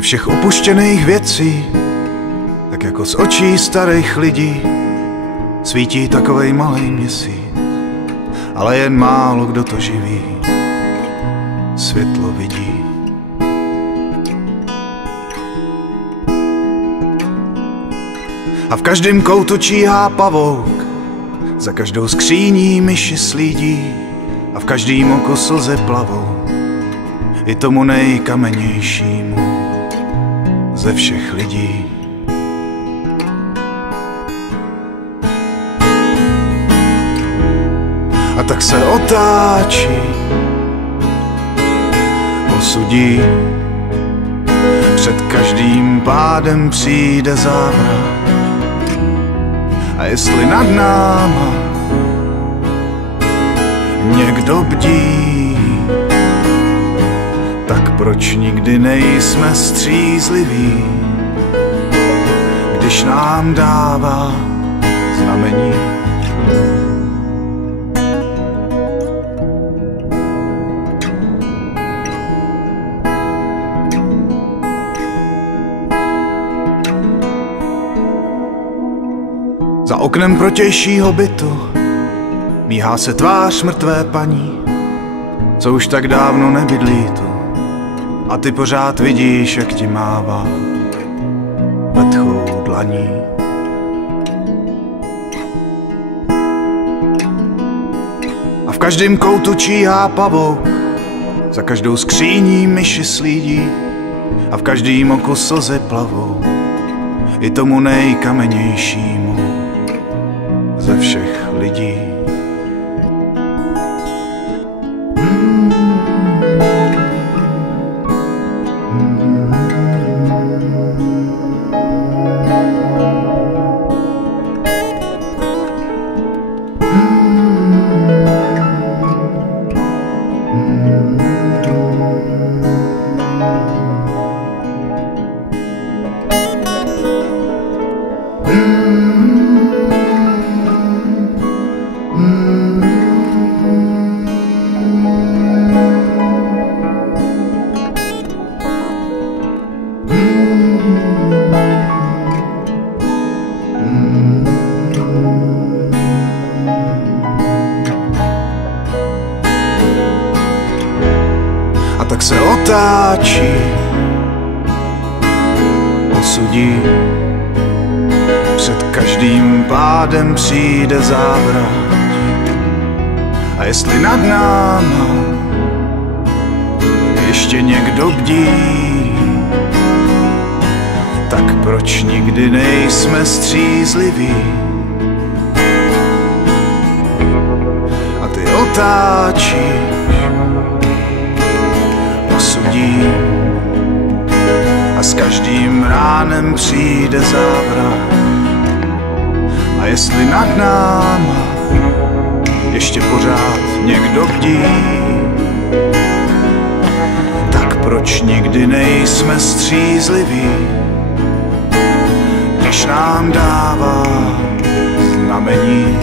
Ze všech opuštěných věcí, tak jako z očí starých lidí, svítí takovej malej měsíc, ale jen málo kdo to živý světlo vidí. A v každém koutu číhá pavouk, za každou skříní myši slídí a v každém oku slzy plavou, i tomu nejkamennějšímu ze všech lidí. A tak se otáčí, osudí, před každým pádem přijde závrat. A jestli nad náma někdo bdí, tak proč nikdy nejsme střízliví, když nám dává znamení. Za oknem protějšího bytu míhá se tvář mrtvé paní, co už tak dávno nebydlí tu, a ty pořád vidíš, jak ti mává vetchou dlaní. A v každém koutu číhá pavouk, za každou skříní myši slídí a v každém oku slzy plavou, i tomu nejkamennějšímu ze všech lidí. A tak se otáčí, osudí, před každým pádem přijde závrat. A jestli nad náma ještě někdo bdí, tak proč nikdy nejsme střízliví? A ty otáčíš, osudí, a s každým ránem přijde závrat. A jestli nad náma ještě pořád někdo bdí, tak proč nikdy nejsme střízliví, když nám dává znamení.